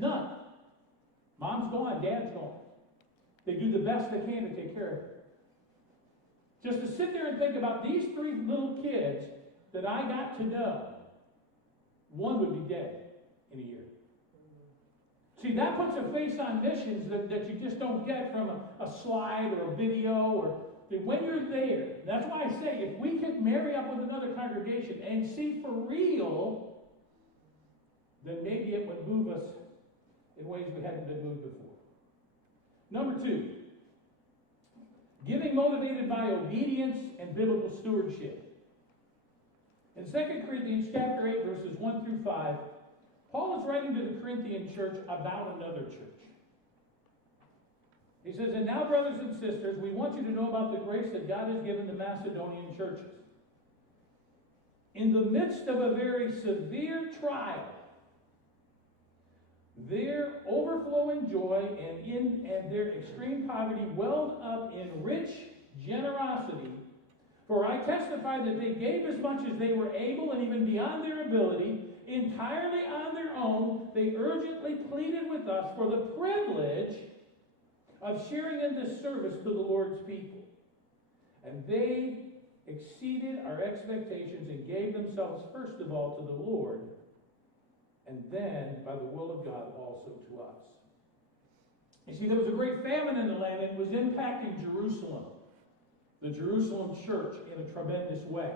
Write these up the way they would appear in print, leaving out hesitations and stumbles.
None. Mom's gone, dad's gone. They do the best they can to take care of her. Just to sit there and think about these 3 little kids that I got to know, one would be dead in a year. See, that puts a face on missions that you just don't get from a slide or a video, or that when you're there. That's why I say, if we could marry up with another congregation and see for real, then maybe it would move us in ways we hadn't been moved before. Number 2, giving motivated by obedience and biblical stewardship. In 2 Corinthians chapter 8, verses 1 through 5, Paul is writing to the Corinthian church about another church. He says, "And now, brothers and sisters, we want you to know about the grace that God has given the Macedonian churches. In the midst of a very severe trial, their overflowing joy and their extreme poverty welled up in rich generosity. For I testify that they gave as much as they were able and even beyond their ability, entirely on their own. They urgently pleaded with us for the privilege of sharing in this service to the Lord's people. And they exceeded our expectations and gave themselves first of all to the Lord, and then, by the will of God, also to us." You see, there was a great famine in the land, and it was impacting Jerusalem, the Jerusalem church, in a tremendous way.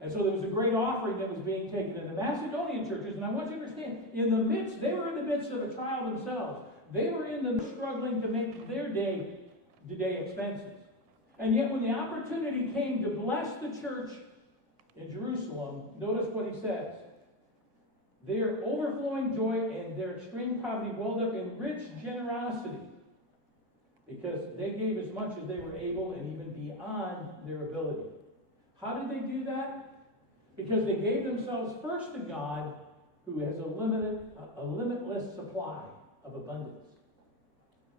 And so there was a great offering that was being taken in the Macedonian churches. And I want you to understand, they were in the midst of a trial themselves. They were struggling to make their day-to-day expenses. And yet when the opportunity came to bless the church in Jerusalem, notice what he says. Their overflowing joy and their extreme poverty welled up in rich generosity, because they gave as much as they were able and even beyond their ability. How did they do that? Because they gave themselves first to God, who has a limitless supply of abundance.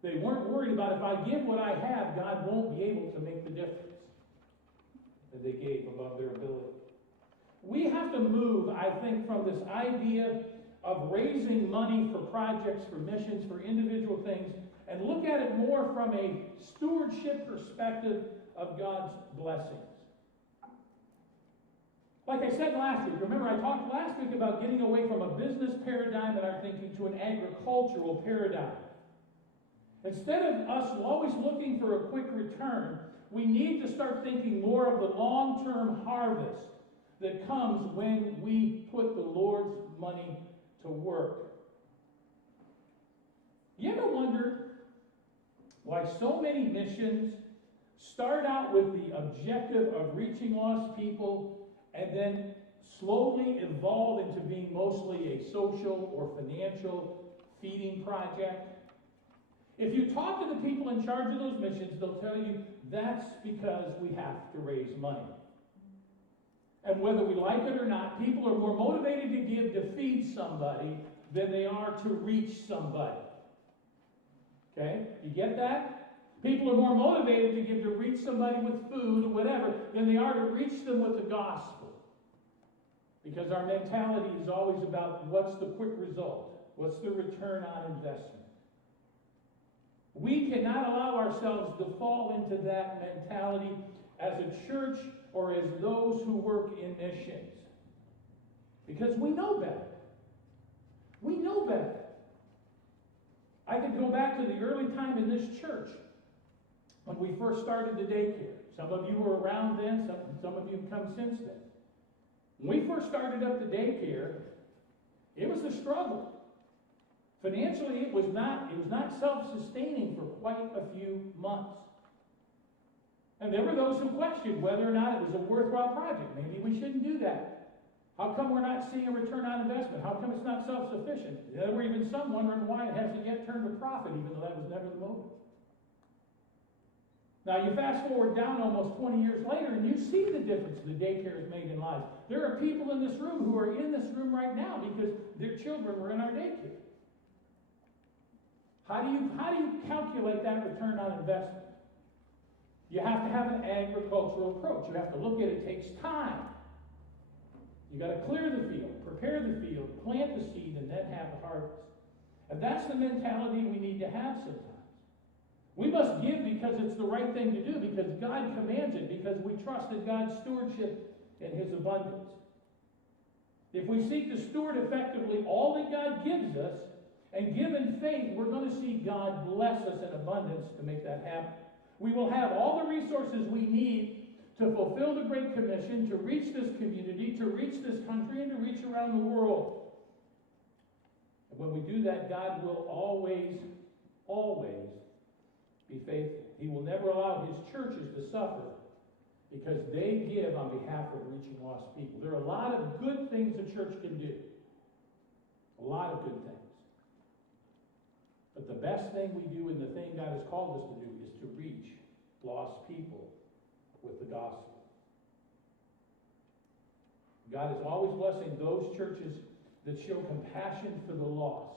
They weren't worried about, if I give what I have, God won't be able to make the difference. And they gave above their ability. We have to move, I think, from this idea of raising money for projects, for missions, for individual things, and look at it more from a stewardship perspective of God's blessings. Like I said last week, remember I talked last week about getting away from a business paradigm in our thinking to an agricultural paradigm. Instead of us always looking for a quick return, we need to start thinking more of the long-term harvest that comes when we put the Lord's money to work. You ever wonder why so many missions start out with the objective of reaching lost people and then slowly evolve into being mostly a social or financial feeding project? If you talk to the people in charge of those missions, they'll tell you that's because we have to raise money. And whether we like it or not, people are more motivated to give to feed somebody than they are to reach somebody. Okay? You get that? People are more motivated to give to reach somebody with food or whatever than they are to reach them with the gospel. Because our mentality is always about what's the quick result? What's the return on investment? We cannot allow ourselves to fall into that mentality as a church or as those who work in missions. Because we know better. We know better. I could go back to the early time in this church when we first started the daycare. Some of you were around then, some of you have come since then. When we first started up the daycare, it was a struggle. Financially, it was not self-sustaining for quite a few months. And there were those who questioned whether or not it was a worthwhile project. Maybe we shouldn't do that. How come we're not seeing a return on investment? How come it's not self-sufficient? There were even some wondering why it hasn't yet turned a profit, even though that was never the motive. Now you fast forward down almost 20 years later, and you see the difference the daycare has made in lives. There are people in this room who are in this room right now because their children were in our daycare. How do you calculate that return on investment? You have to have an agricultural approach. You have to look at it. It takes time. You got to clear the field, prepare the field, plant the seed, and then have the harvest. And that's the mentality we need to have sometimes. We must give because it's the right thing to do, because God commands it, because we trust in God's stewardship and His abundance. If we seek to steward effectively all that God gives us and give in faith, we're going to see God bless us in abundance to make that happen. We will have all the resources we need to fulfill the Great Commission, to reach this community, to reach this country, and to reach around the world. And when we do that, God will always, always be faithful. He will never allow His churches to suffer because they give on behalf of reaching lost people. There are a lot of good things the church can do. A lot of good things. But the best thing we do and the thing God has called us to do is to reach lost people with the gospel. God is always blessing those churches that show compassion for the lost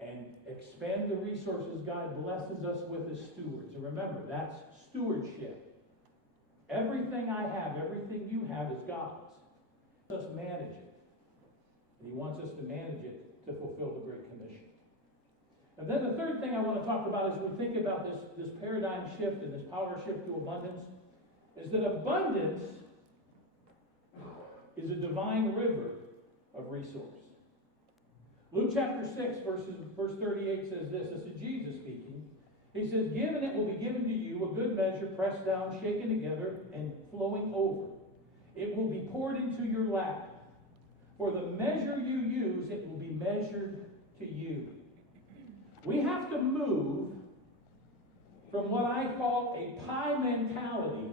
and expand the resources God blesses us with as stewards. And remember, that's stewardship. Everything I have, everything you have is God's. He wants us to manage it. And He wants us to manage it to fulfill the Great Commission. And then the third thing I want to talk about as we think about this paradigm shift and this power shift to abundance is that abundance is a divine river of resource. Luke chapter 6, verse 38 says this. This is Jesus speaking. He says, "Give and it will be given to you, a good measure, pressed down, shaken together, and flowing over. It will be poured into your lap. For the measure you use, it will be measured to you." We have to move from what I call a pie mentality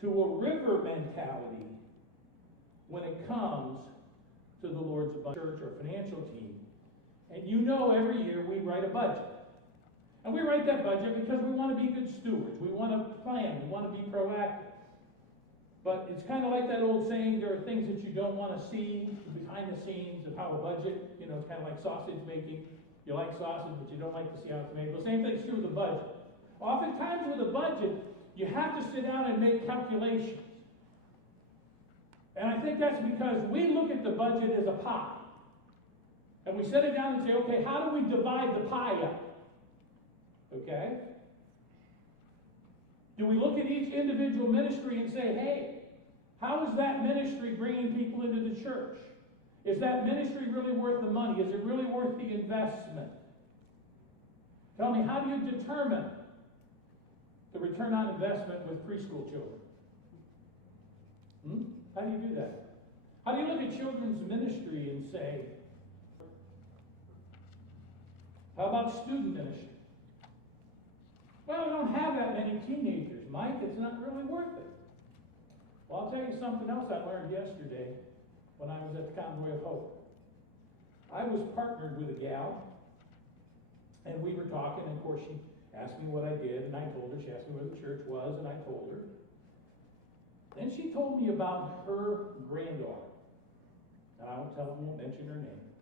to a river mentality when it comes to the Lord's church or financial team. And you know every year we write a budget. And we write that budget because we want to be good stewards. We want to plan. We want to be proactive. But it's kind of like that old saying, there are things that you don't want to see behind the scenes of how a budget, it's kind of like sausage making. You like sausage, but you don't like to see how it's made. Well, same thing's true with a budget. Oftentimes with a budget, you have to sit down and make calculations. And I think that's because we look at the budget as a pie. And we sit it down and say, okay, how do we divide the pie up? Okay? Do we look at each individual ministry and say, hey, how is that ministry bringing people into the church? Is that ministry really worth the money? Is it really worth the investment? Tell me, how do you determine the return on investment with preschool children? How do you do that? How do you look at children's ministry and say, how about student ministry? Well, we don't have that many teenagers, Mike. It's not really worth it. Well, I'll tell you something else I learned yesterday when I was at the Convoy of Hope. I was partnered with a gal, and we were talking, and of course she asked me what I did, and I told her. She asked me where the church was, and I told her. Then she told me about her granddaughter. And I won't mention her name.